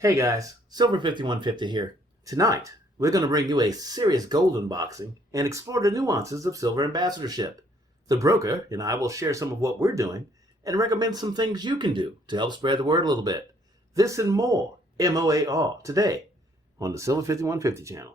Hey guys, Silver 5150 here. Tonight, we're going to bring you a serious gold unboxing and explore the nuances of silver ambassadorship. The broker and I will share some of what we're doing and recommend some things you can do to help spread the word a little bit. This and more, MOAR, today on the Silver 5150 channel.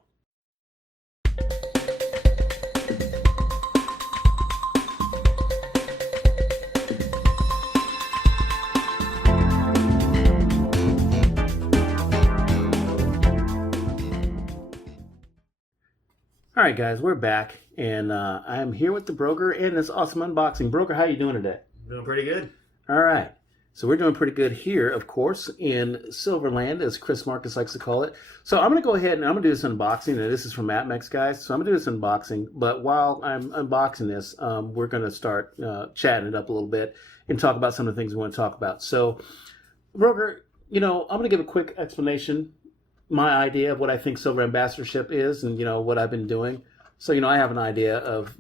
All right, guys, we're back, and I'm here with the broker and this awesome unboxing. Broker, how you doing today? Doing pretty good. All right, so we're doing pretty good here, of course, in Silverland, as Chris Marcus likes to call it. So I'm going to go ahead and I'm going to do this unboxing, and this is from AppMex, guys. So I'm going to do this unboxing, but while I'm unboxing this, we're going to start chatting it up a little bit and talk about some of the things we want to talk about. So, broker, I'm going to give a quick explanation, my idea of what I think silver ambassadorship is, and what I've been doing. So I have an idea of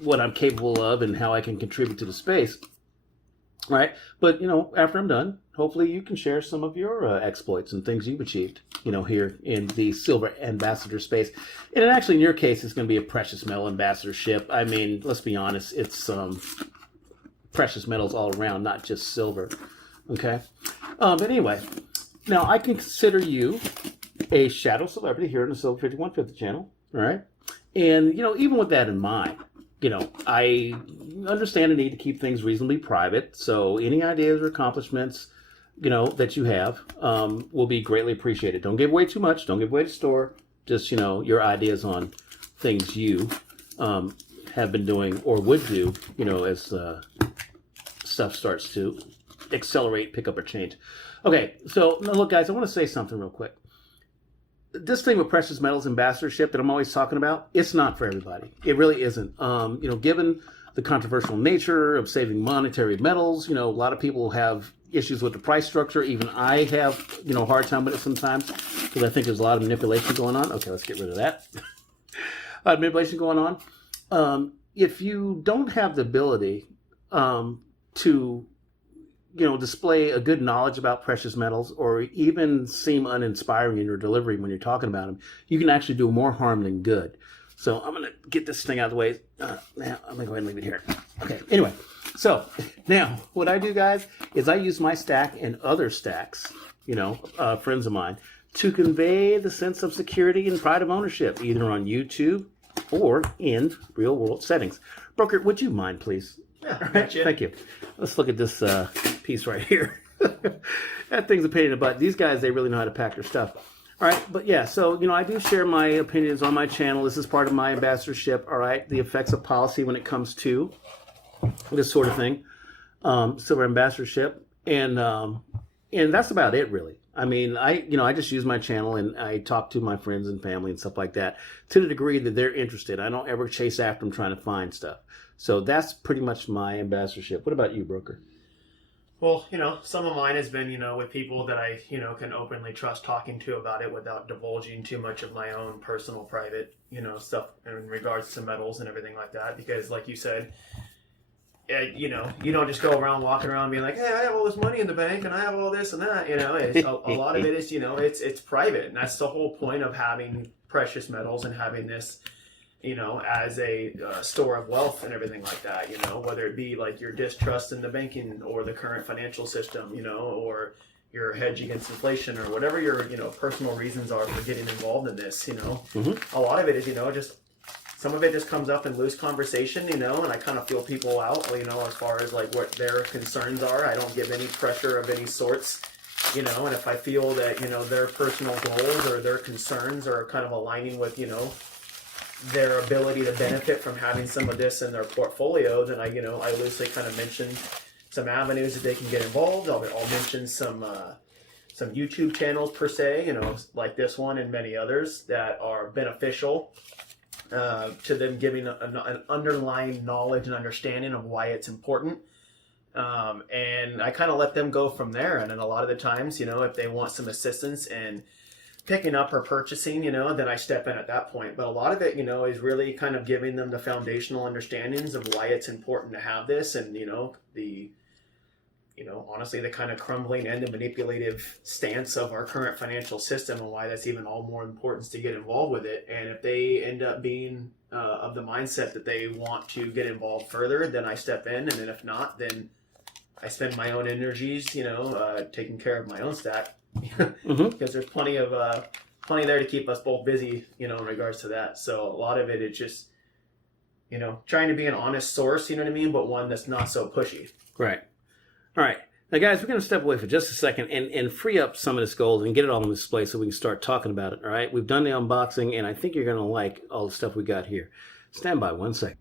what I'm capable of and how I can contribute to the space, right? But after I'm done, hopefully you can share some of your exploits and things you've achieved here in the silver ambassador space. And actually in your case it's going to be a precious metal ambassadorship. I mean, let's be honest, it's precious metals all around, not just silver. Okay, but anyway, now, I can consider you a shadow celebrity here on the Silver 5150 channel, all right? And, even with that in mind, I understand the need to keep things reasonably private, so any ideas or accomplishments, that you have will be greatly appreciated. Don't give away too much. Don't give away the store. Just, your ideas on things you have been doing or would do, as stuff starts to accelerate, pick up, or change. Okay, so now look, guys, I want to say something real quick. This thing with precious metals ambassadorship that I'm always talking about, it's not for everybody. It really isn't. Given the controversial nature of saving monetary metals, a lot of people have issues with the price structure. Even I have, a hard time with it sometimes because I think there's a lot of manipulation going on. Okay, let's get rid of that. A lot of manipulation going on. If you don't have the ability to display a good knowledge about precious metals or even seem uninspiring in your delivery when you're talking about them, you can actually do more harm than good. So I'm going to get this thing out of the way. Now, I'm going to go ahead and leave it here. Okay, anyway, so now what I do, guys, is I use my stack and other stacks, friends of mine, to convey the sense of security and pride of ownership, either on YouTube or in real-world settings. Broker, would you mind, please? Yeah, all right, thank you. Let's look at this piece right here. That thing's a pain in the butt. These guys, they really know how to pack their stuff. All right, but yeah, so, I do share my opinions on my channel. This is part of my ambassadorship, all right? The effects of policy when it comes to this sort of thing, silver ambassadorship. And that's about it, really. I mean, I just use my channel and I talk to my friends and family and stuff like that to the degree that they're interested. I don't ever chase after them trying to find stuff. So that's pretty much my ambassadorship. What about you, broker? Well, some of mine has been, with people that I, can openly trust talking to about it without divulging too much of my own personal, private, stuff in regards to metals and everything like that. Because like you said, you don't just go around walking around being like, hey, I have all this money in the bank and I have all this and that, It's, a lot of it is, it's private. And that's the whole point of having precious metals and having this, as a store of wealth and everything like that, whether it be like your distrust in the banking or the current financial system, or your hedge against inflation or whatever your, personal reasons are for getting involved in this, A lot of it is, just some of it just comes up in loose conversation, and I kind of feel people out, as far as like what their concerns are. I don't give any pressure of any sorts, and if I feel that, their personal goals or their concerns are kind of aligning with, their ability to benefit from having some of this in their portfolio, then I loosely kind of mention some avenues that they can get involved. I'll mention some YouTube channels per se, like this one and many others that are beneficial to them, giving an underlying knowledge and understanding of why it's important. And I kind of let them go from there. And then a lot of the times, if they want some assistance in picking up or purchasing, then I step in at that point. But a lot of it, is really kind of giving them the foundational understandings of why it's important to have this and, the honestly, the kind of crumbling and the manipulative stance of our current financial system, and why that's even all more importance to get involved with it. And if they end up being of the mindset that they want to get involved further, then I step in. And then if not, then I spend my own energies, taking care of my own stack, because there's plenty there to keep us both busy, in regards to that. So a lot of it is just, trying to be an honest source, you know what I mean, but one that's not so pushy. Right. All right. Now, guys, we're going to step away for just a second and free up some of this gold and get it all on display so we can start talking about it. All right. We've done the unboxing, and I think you're going to like all the stuff we got here. Stand by 1 second.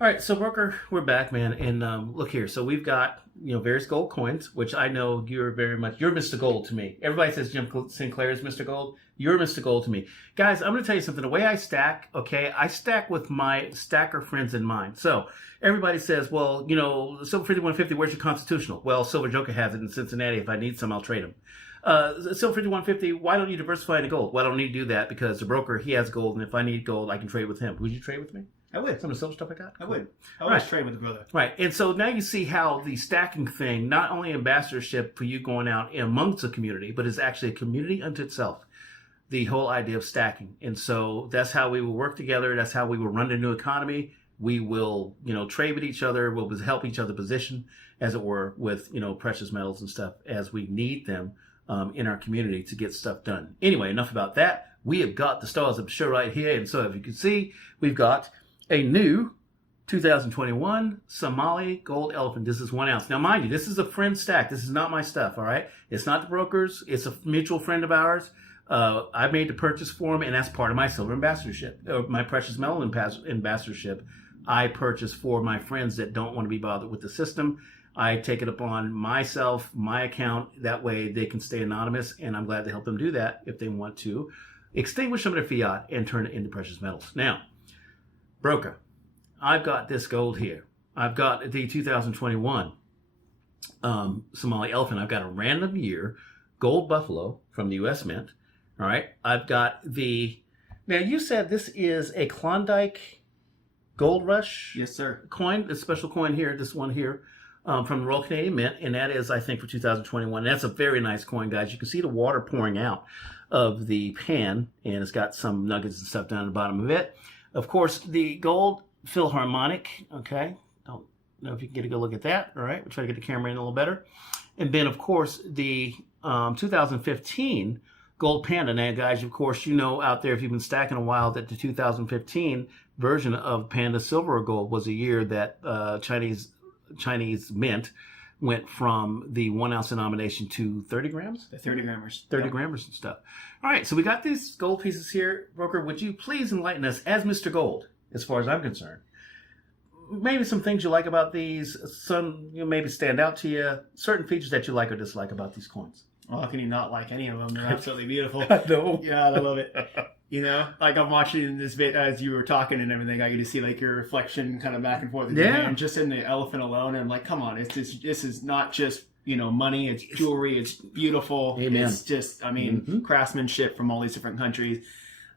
All right, so broker, we're back, man, and look here. So we've got various gold coins, which I know you're Mr. Gold to me. Everybody says Jim Sinclair is Mr. Gold. You're Mr. Gold to me, guys. I'm going to tell you something. The way I stack, I stack with my stacker friends in mind. So everybody says, well, Silver 5150, where's your constitutional? Well, Silver Joker has it in Cincinnati. If I need some, I'll trade them. Silver 5150, why don't you diversify into gold? Well, I don't need to do that because the broker, he has gold, and if I need gold, I can trade with him. Would you trade with me? I would. Some of the silver stuff I got? I would. I always trade with the brother. Right. And so now you see how the stacking thing, not only ambassadorship for you going out amongst the community, but is actually a community unto itself. The whole idea of stacking. And so that's how we will work together. That's how we will run the new economy. We will, trade with each other. We'll help each other position, as it were, with, precious metals and stuff as we need them in our community to get stuff done. Anyway, enough about that. We have got the stars of the show right here. And so if you can see, we've got a new 2021 Somali gold elephant. This is 1 ounce. Now, mind you, this is a friend stack. This is not my stuff, all right? It's not the broker's. It's a mutual friend of ours. I made the purchase for him, and that's part of my silver ambassadorship, or my precious metal ambassadorship. I purchase for my friends that don't want to be bothered with the system. I take it upon myself, my account. That way they can stay anonymous, and I'm glad to help them do that if they want to extinguish some of their fiat and turn it into precious metals. Now, broker, I've got this gold here. I've got the 2021 Somali elephant. I've got a random year gold buffalo from the U.S. Mint. All right. I've got now you said this is a Klondike Gold Rush. Yes, sir. Coin, this special coin here, this one here from the Royal Canadian Mint. And that is, I think, for 2021. That's a very nice coin, guys. You can see the water pouring out of the pan, and it's got some nuggets and stuff down at the bottom of it. Of course, the gold Philharmonic, okay? Don't know if you can get a good look at that, all right? We'll try to get the camera in a little better. And then, of course, the 2015 Gold Panda. Now, guys, of course, out there, if you've been stacking a while, that the 2015 version of Panda Silver or Gold was a year that Chinese Mint went from the 1 ounce denomination to 30 grams? The 30 grammers. 30 grammers and stuff. All right, so we got these gold pieces here. Broker, would you please enlighten us, as Mr. Gold, as far as I'm concerned? Maybe some things you like about these, some maybe stand out to you, certain features that you like or dislike about these coins. Well, how can you not like any of them? They're absolutely beautiful. I know. Yeah, I love it. Like I'm watching this bit as you were talking and everything. I get to see like your reflection kind of back and forth. And just in the elephant alone, and I'm like, come on, this is not just money. It's jewelry. It's beautiful. Amen. It's just, craftsmanship from all these different countries.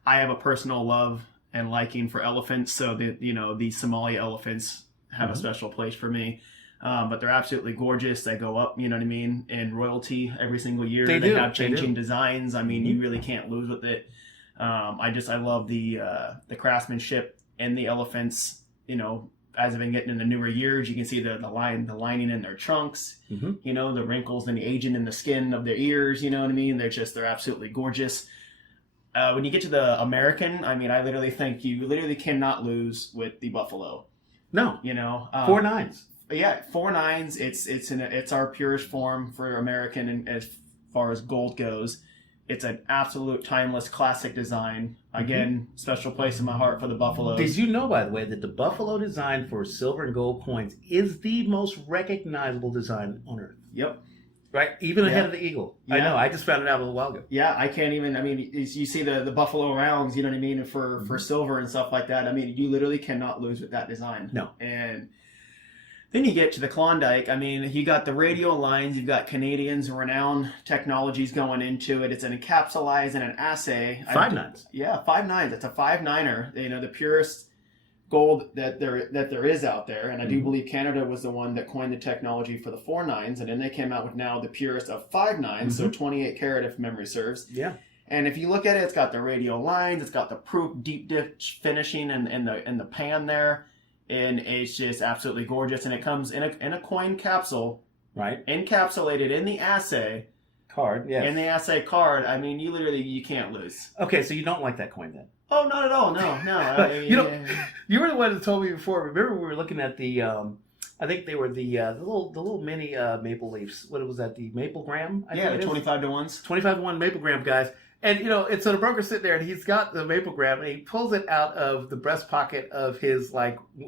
I have a personal love and liking for elephants, so that the Somali elephants have a special place for me. But they're absolutely gorgeous. They go up, in royalty every single year. They have changing designs. You really can't lose with it. I love the craftsmanship and the elephants. As I've been getting in the newer years, you can see the lining in their trunks. The wrinkles and the aging in the skin of their ears. They're absolutely gorgeous. When you get to the American, I literally think you literally cannot lose with the buffalo. No. 4 nines. Yeah, 4 nines. It's our purest form for American, and as far as gold goes, it's an absolute timeless classic design. Again, special place in my heart for the buffaloes. Did you know, by the way, that the buffalo design for silver and gold coins is the most recognizable design on earth? Yep. Right, even ahead of the eagle. Yeah. I know. I just found it out a little while ago. Yeah, I can't even. You see the buffalo rounds. You know what I mean, for silver and stuff like that. You literally cannot lose with that design. No. And then you get to the Klondike. You got the radial lines. You've got Canadians' renowned technologies going into it. It's an encapsulized and an assay. 5 nines. Yeah, 5 nines. It's a 5 niner. The purest gold that there is out there, and I do believe Canada was the one that coined the technology for the 4/9s, and then they came out with now the purest of 5/9s, so 28 karat if memory serves. Yeah. And if you look at it, it's got the radial lines, it's got the proof deep dish finishing in the pan there, and it's just absolutely gorgeous. And it comes in a coin capsule, right, encapsulated in the assay card. Yeah, in the assay card. I mean, you can't lose. Okay, so you don't like that coin then? Oh, not at all. No. I mean, you were the one that told me before. Remember, we were looking at the. I think they were the little mini maple leaves. What was that? The maple gram? The 25 to 1s. 25 to 1 maple gram, guys. And and so the broker's sitting there, and he's got the maple gram, and he pulls it out of the breast pocket of his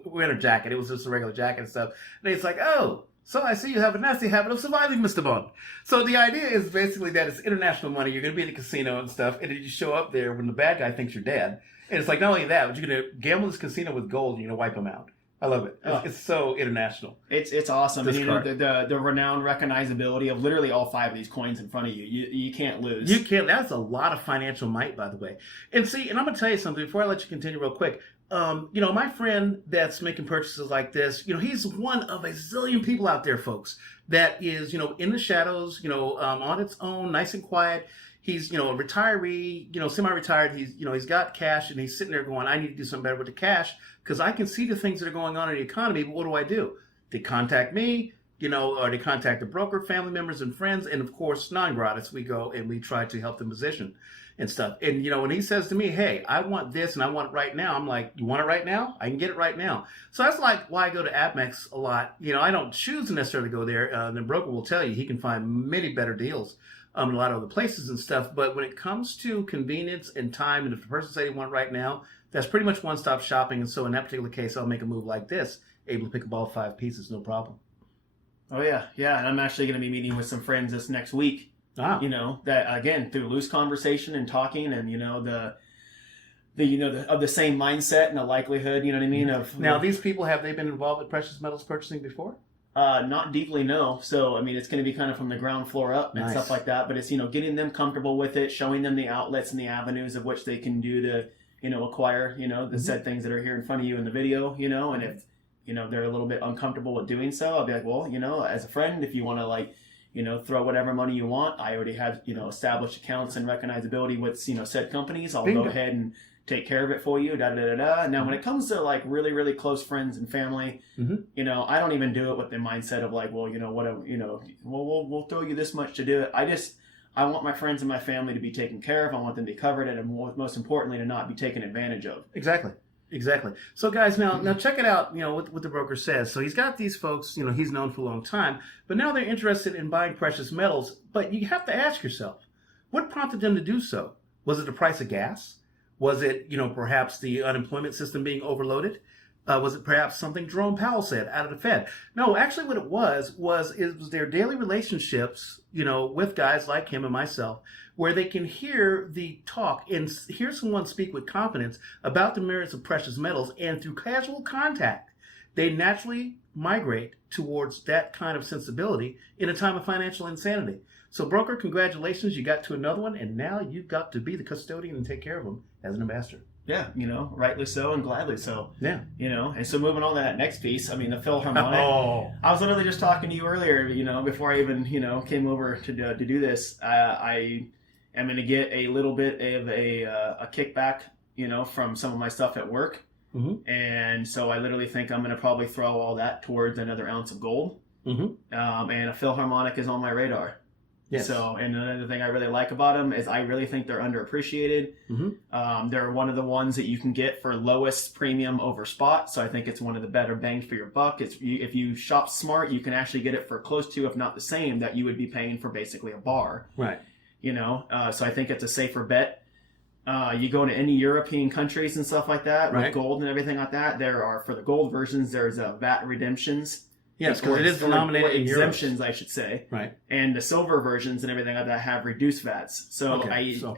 winter jacket. It was just a regular jacket and stuff. And he's like, "Oh, so I see you have a nasty habit of surviving, Mr. Bond." So the idea is basically that it's international money. You're going to be in a casino and stuff, and then you show up there when the bad guy thinks you're dead. And it's like, not only that, but you're going to gamble in this casino with gold, and you're going to wipe them out. I love it. It's so international. It's awesome. And, the renowned recognizability of literally all 5 of these coins in front of you. You can't lose. You can't. That's a lot of financial might, by the way. And see, and I'm going to tell you something before I let you continue real quick. My friend that's making purchases like this, he's one of a zillion people out there, folks, that is, in the shadows, on its own, nice and quiet. He's, a retiree, semi-retired. He's got cash, and he's sitting there going, I need to do something better with the cash because I can see the things that are going on in the economy, but what do? They contact me, or they contact the broker, family members and friends, and of course, non-gratis, we go and we try to help them position and stuff. And, when he says to me, hey, I want this and I want it right now, I'm like, you want it right now? I can get it right now. So that's like why I go to Amex a lot. I don't choose to necessarily go there. The broker will tell you he can find many better deals in a lot of other places and stuff. But when it comes to convenience and time, and if the person says they want it right now, that's pretty much one-stop shopping. And so in that particular case, I'll make a move like this, able to pick up all 5 pieces, no problem. Oh, yeah. Yeah, and I'm actually going to be meeting with some friends this next week. Ah. That, again, through loose conversation and talking and, of the same mindset and the likelihood, you know what I mean? Now, these people, have they been involved with precious metals purchasing before? Not deeply, no. So, I mean, it's going to be kind of from the ground floor up and stuff like that. But it's, getting them comfortable with it, showing them the outlets and the avenues of which they can do to, acquire, the said things that are here in front of you in the video, and if, they're a little bit uncomfortable with doing so, I'll be like, well, as a friend, if you want to throw whatever money you want, I already have, established accounts and recognizability with, said companies. I'll go ahead and take care of it for you, Now, when it comes to really, really close friends and family, I don't even do it with the mindset of we'll throw you this much to do it. I want my friends and my family to be taken care of. I want them to be covered, and most importantly, to not be taken advantage of. Exactly. So, guys, now check it out. What the broker says. So he's got these folks. He's known for a long time, but now they're interested in buying precious metals. But you have to ask yourself, what prompted them to do so? Was it the price of gas? Was it, perhaps the unemployment system being overloaded? Was it perhaps something Jerome Powell said out of the Fed? No, actually what it was their daily relationships, with guys like him and myself, where they can hear the talk and hear someone speak with confidence about the merits of precious metals, and through casual contact, they naturally migrate towards that kind of sensibility in a time of financial insanity. So, broker, congratulations, you got to another one, and now you've got to be the custodian and take care of them as an ambassador. Yeah, rightly so and gladly so. Yeah. And so moving on to that next piece, I mean, the Philharmonic. I was literally just talking to you earlier, before I even, came over to do this. I am going to get a little bit of a kickback, from some of my stuff at work. Mm-hmm. And so I literally think I'm going to probably throw all that towards another ounce of gold. Mm-hmm. And a Philharmonic is on my radar. Yes. So, and another thing I really like about them is I really think they're underappreciated. Mm-hmm. They're one of the ones that you can get for lowest premium over spot. So I think it's one of the better bang for your buck. If you shop smart, you can actually get it for close to, if not the same, that you would be paying for basically a bar. Right. So I think it's a safer bet. You go to any European countries and stuff like that with gold and everything like that. There are, for the gold versions, there's VAT redemptions. Yes, because it is denominated in exemptions, euros. I should say. Right. And the silver versions and everything like that have reduced VATs. So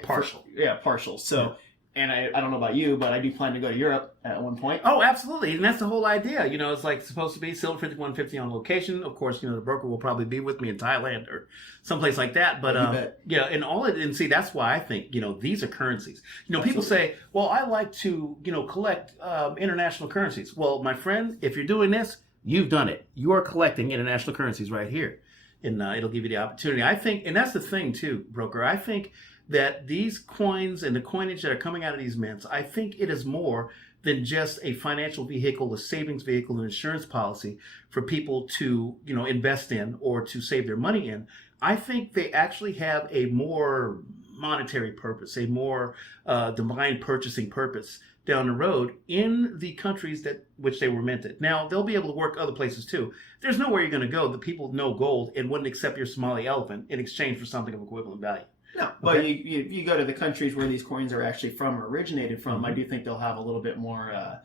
partial. partial. So, and I don't know about you, but I do plan to go to Europe at one point. Oh, absolutely. And that's the whole idea. It's like supposed to be Silver 5150 on location. Of course, the broker will probably be with me in Thailand or someplace like that. But yeah, and see, that's why I think, these are currencies. People say, well, I like to, collect international currencies. Well, my friend, if you're doing this, you've done it. You are collecting international currencies right here. And it'll give you the opportunity. I think, and that's the thing too, broker. I think that these coins and the coinage that are coming out of these mints, I think it is more than just a financial vehicle, a savings vehicle, an insurance policy for people to, invest in or to save their money in. I think they actually have a more monetary purpose, a more divine purchasing purpose down the road in the countries that which they were minted. Now, they'll be able to work other places too. There's nowhere you're going to go that people know gold and wouldn't accept your Somali elephant in exchange for something of equivalent value. No, but you go to the countries where these coins are actually from or originated from, I do think they'll have a little bit more, a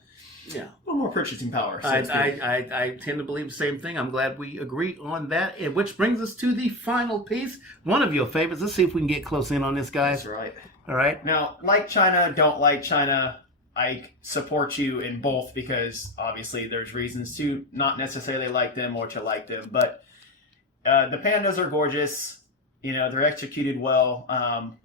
little more purchasing power. So I tend to believe the same thing. I'm glad we agree on that. And which brings us to the final piece, one of your favorites. Let's see if we can get close in on this, guys. That's right. All right. Now, like China, don't like China. I support you in both because obviously there's reasons to not necessarily like them or to like them. But the pandas are gorgeous. They're executed well.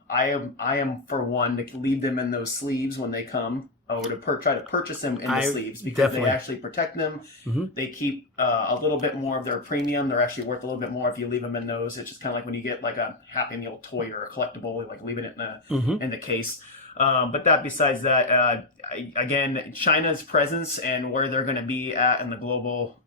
I am for one to leave them in those sleeves when they come, or to try to purchase them in the sleeves because they actually protect them. Mm-hmm. They keep a little bit more of their premium. They're actually worth a little bit more if you leave them in those. It's just kind of like when you get like a Happy Meal toy or a collectible, like leaving it in the case. But besides that, again, China's presence and where they're going to be at in the global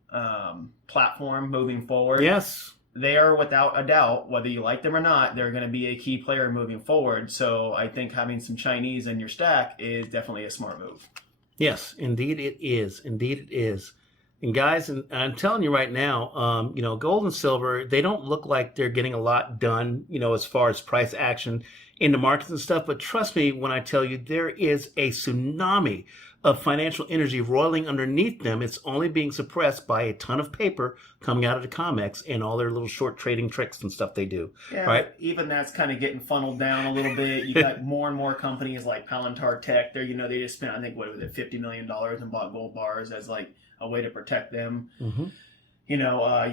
platform moving forward. Yes. They are, without a doubt, whether you like them or not, they're going to be a key player moving forward. So I think having some Chinese in your stack is definitely a smart move. Yes, indeed it is. Indeed it is. And guys, and I'm telling you right now, gold and silver, they don't look like they're getting a lot done, as far as price action in the markets and stuff. But trust me when I tell you, there is a tsunami of financial energy roiling underneath them. It's only being suppressed by a ton of paper coming out of the COMEX and all their little short trading tricks and stuff they do. Yeah, right? Even that's kind of getting funneled down a little bit. You got more and more companies like Palantir Tech. They just spent, I think, what was it, $50 million and bought gold bars as like a way to protect them. Mm-hmm. You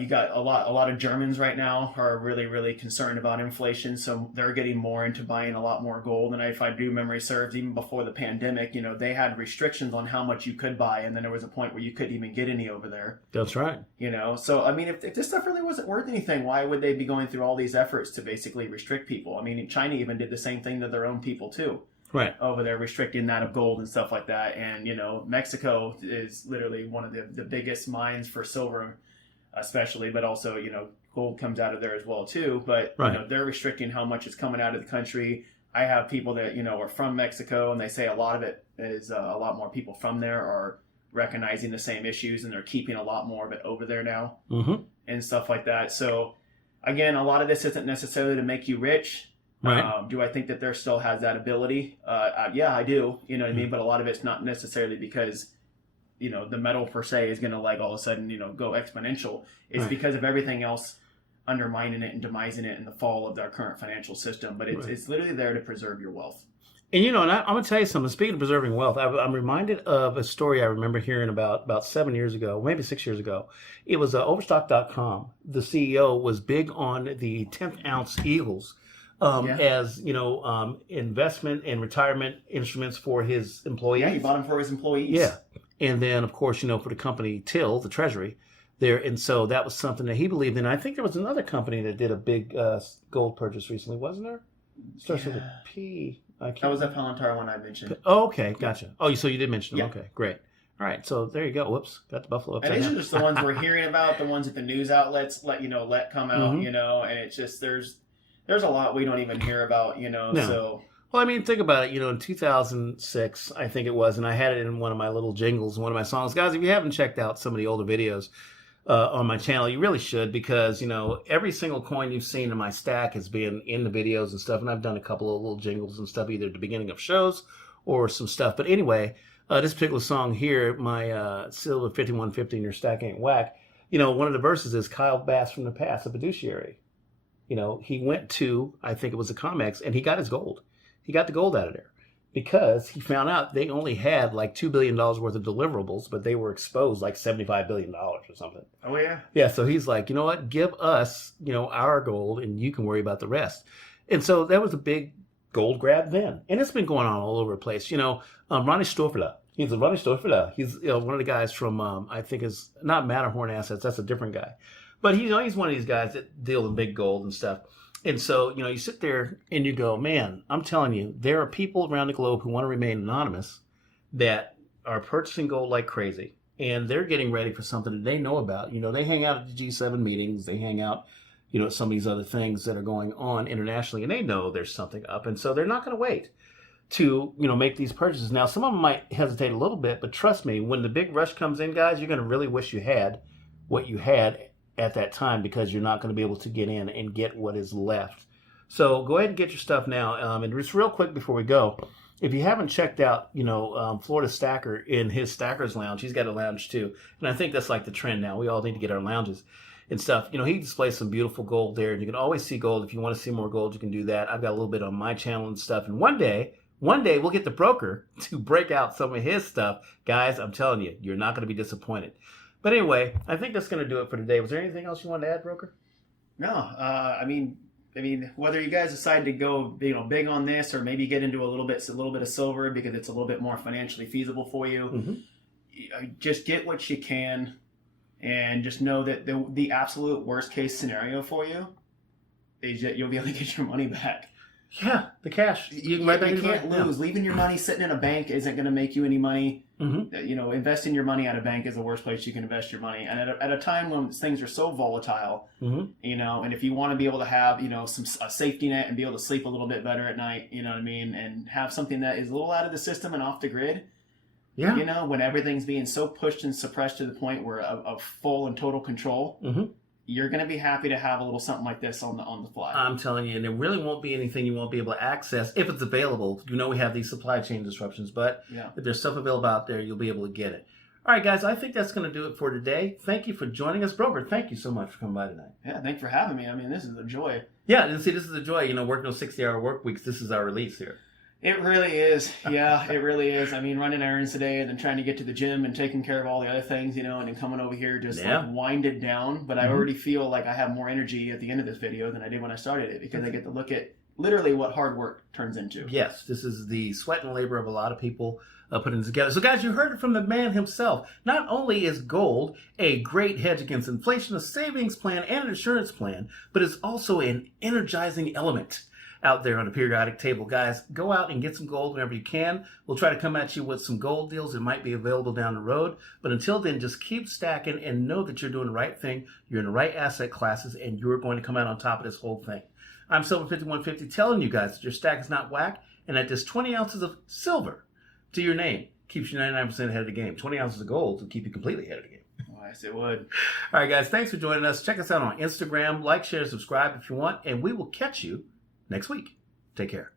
got a lot of Germans right now are really, really concerned about inflation, so they're getting more into buying a lot more gold. And if I do memory serves, even before the pandemic, they had restrictions on how much you could buy, and then there was a point where you couldn't even get any over there. That's right. So I mean, if this stuff really wasn't worth anything, why would they be going through all these efforts to basically restrict people? I mean, China even did the same thing to their own people too. Right. Over there, restricting that of gold and stuff like that. And, Mexico is literally one of the biggest mines for silver, especially, but also, gold comes out of there as well too. But, they're restricting how much is coming out of the country. I have people that, are from Mexico, and they say a lot of it is a lot more people from there are recognizing the same issues, and they're keeping a lot more of it over there now. Mm-hmm. And stuff like that. So, again, a lot of this isn't necessarily to make you rich. Right. Do I think that there still has that ability? Yeah, I do. You know what I mean? But a lot of it's not necessarily because, the metal per se is going to like all of a sudden, go exponential. It's because of everything else undermining it and demising it in the fall of our current financial system. But it's literally there to preserve your wealth. And, and I'm going to tell you something. Speaking of preserving wealth, I'm reminded of a story I remember hearing about 7 years ago, maybe 6 years ago. It was Overstock.com. The CEO was big on the 10th ounce eagles. As investment and retirement instruments for his employees. Yeah, he bought them for his employees. Yeah, and then of course for the company Till, the Treasury, there, and so that was something that he believed in. I think there was another company that did a big gold purchase recently, wasn't there? Starts with a P. That was that Palantir one I mentioned. Oh, okay, gotcha. Oh, so you did mention them. Yeah. Okay, great. All right, so there you go. Whoops, got the buffalo upside down. And these are just the ones we're hearing about, the ones that the news outlets let come out, and it's just there's a lot we don't even hear about, No. So. Well, I mean, think about it. In 2006, I think it was, and I had it in one of my little jingles, one of my songs. Guys, if you haven't checked out some of the older videos on my channel, you really should, because, every single coin you've seen in my stack has been in the videos and stuff, and I've done a couple of little jingles and stuff, either at the beginning of shows or some stuff. But anyway, this particular song here, my Silver 5150 in Your Stack Ain't Whack, one of the verses is Kyle Bass from the past, a fiduciary. He went to, I think it was a COMEX, and he got his gold. He got the gold out of there. because he found out they only had like $2 billion worth of deliverables, but they were exposed like $75 billion or something. Oh, yeah. Yeah, so he's like, you know what? Give us, our gold, and you can worry about the rest. And so that was a big gold grab then, and it's been going on all over the place. Ronnie Stoffler. He's Ronnie Stoffler. He's one of the guys from I think is not Matterhorn Assets. That's a different guy, but he's one of these guys that deal in big gold and stuff. And so you sit there and you go, man, I'm telling you, there are people around the globe who want to remain anonymous that are purchasing gold like crazy. And they're getting ready for something that they know about. They hang out at the G7 meetings. They hang out, at some of these other things that are going on internationally. And they know there's something up. And so they're not going to wait to, make these purchases. Now, some of them might hesitate a little bit. But trust me, when the big rush comes in, guys, you're going to really wish you had what you had at that time, because you're not going to be able to get in and get what is left. So go ahead and get your stuff now. And just real quick before we go, if you haven't checked out, Florida Stacker in his Stacker's Lounge, he's got a lounge too. And I think that's like the trend now. We all need to get our lounges and stuff. He displays some beautiful gold there. And you can always see gold. If you want to see more gold, you can do that. I've got a little bit on my channel and stuff. And one day we'll get the broker to break out some of his stuff. Guys, I'm telling you, you're not going to be disappointed. But anyway, I think that's going to do it for today. Was there anything else you wanted to add, broker? No, I mean, whether you guys decide to go, big on this, or maybe get into a little bit of silver because it's a little bit more financially feasible for you, just get what you can, and just know that the absolute worst case scenario for you is that you'll be able to get your money back. Yeah, the cash. You can't lose. Yeah. Leaving your money sitting in a bank isn't going to make you any money. Investing your money at a bank is the worst place you can invest your money. And at a time when things are so volatile, and if you want to be able to have, a safety net and be able to sleep a little bit better at night, you know what I mean, and have something that is a little out of the system and off the grid. Yeah. When everything's being so pushed and suppressed to the point where of full and total control. You're going to be happy to have a little something like this on the fly. I'm telling you, and there really won't be anything you won't be able to access if it's available. We have these supply chain disruptions, but if there's stuff available out there, you'll be able to get it. All right, guys, I think that's going to do it for today. Thank you for joining us. Broker, thank you so much for coming by tonight. Yeah, thanks for having me. I mean, this is a joy. Yeah, see, this is a joy. Working those 60-hour work weeks, this is our release here. It really is. Yeah, it really is. I mean, running errands today and then trying to get to the gym and taking care of all the other things, and then coming over here just like winded down. But I already feel like I have more energy at the end of this video than I did when I started it, because I get to look at literally what hard work turns into. Yes, this is the sweat and labor of a lot of people putting it together. So guys, you heard it from the man himself. Not only is gold a great hedge against inflation, a savings plan, and an insurance plan, but it's also an energizing element out there on the periodic table. Guys, go out and get some gold whenever you can. We'll try to come at you with some gold deals that might be available down the road. But until then, just keep stacking and know that you're doing the right thing. You're in the right asset classes, and you're going to come out on top of this whole thing. I'm Silver5150 telling you guys that your stack is not whack, and that this 20 ounces of silver to your name keeps you 99% ahead of the game. 20 ounces of gold will keep you completely ahead of the game. Oh, yes, it would. All right, guys, thanks for joining us. Check us out on Instagram. Like, share, subscribe if you want, and we will catch you next week. Take care.